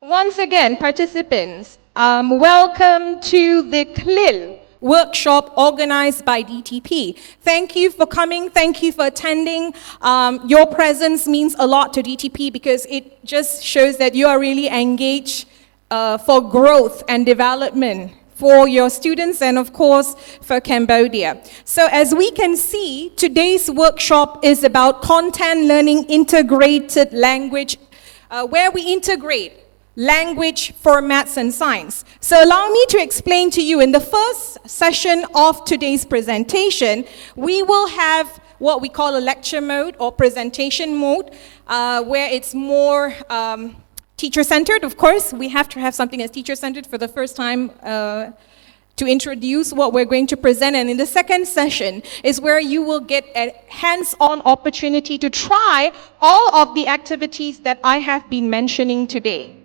Once again, participants, welcome to the CLIL workshop organized by DTP. Thank you for coming. Thank you for attending. Your presence means a lot to DTP because it just shows that you are really engaged for growth and development for your students and of course for Cambodia. So as we can see, today's workshop is about content learning integrated language, where we integrate language, formats, and science. So allow me to explain to you, in the first session of today's presentation, we will have what we call a lecture mode or presentation mode, where it's more teacher-centered. Of course, we have to have something that's teacher-centered for the first time to introduce what we're going to present. And in the second session is where you will get a hands-on opportunity to try all of the activities that I have been mentioning today.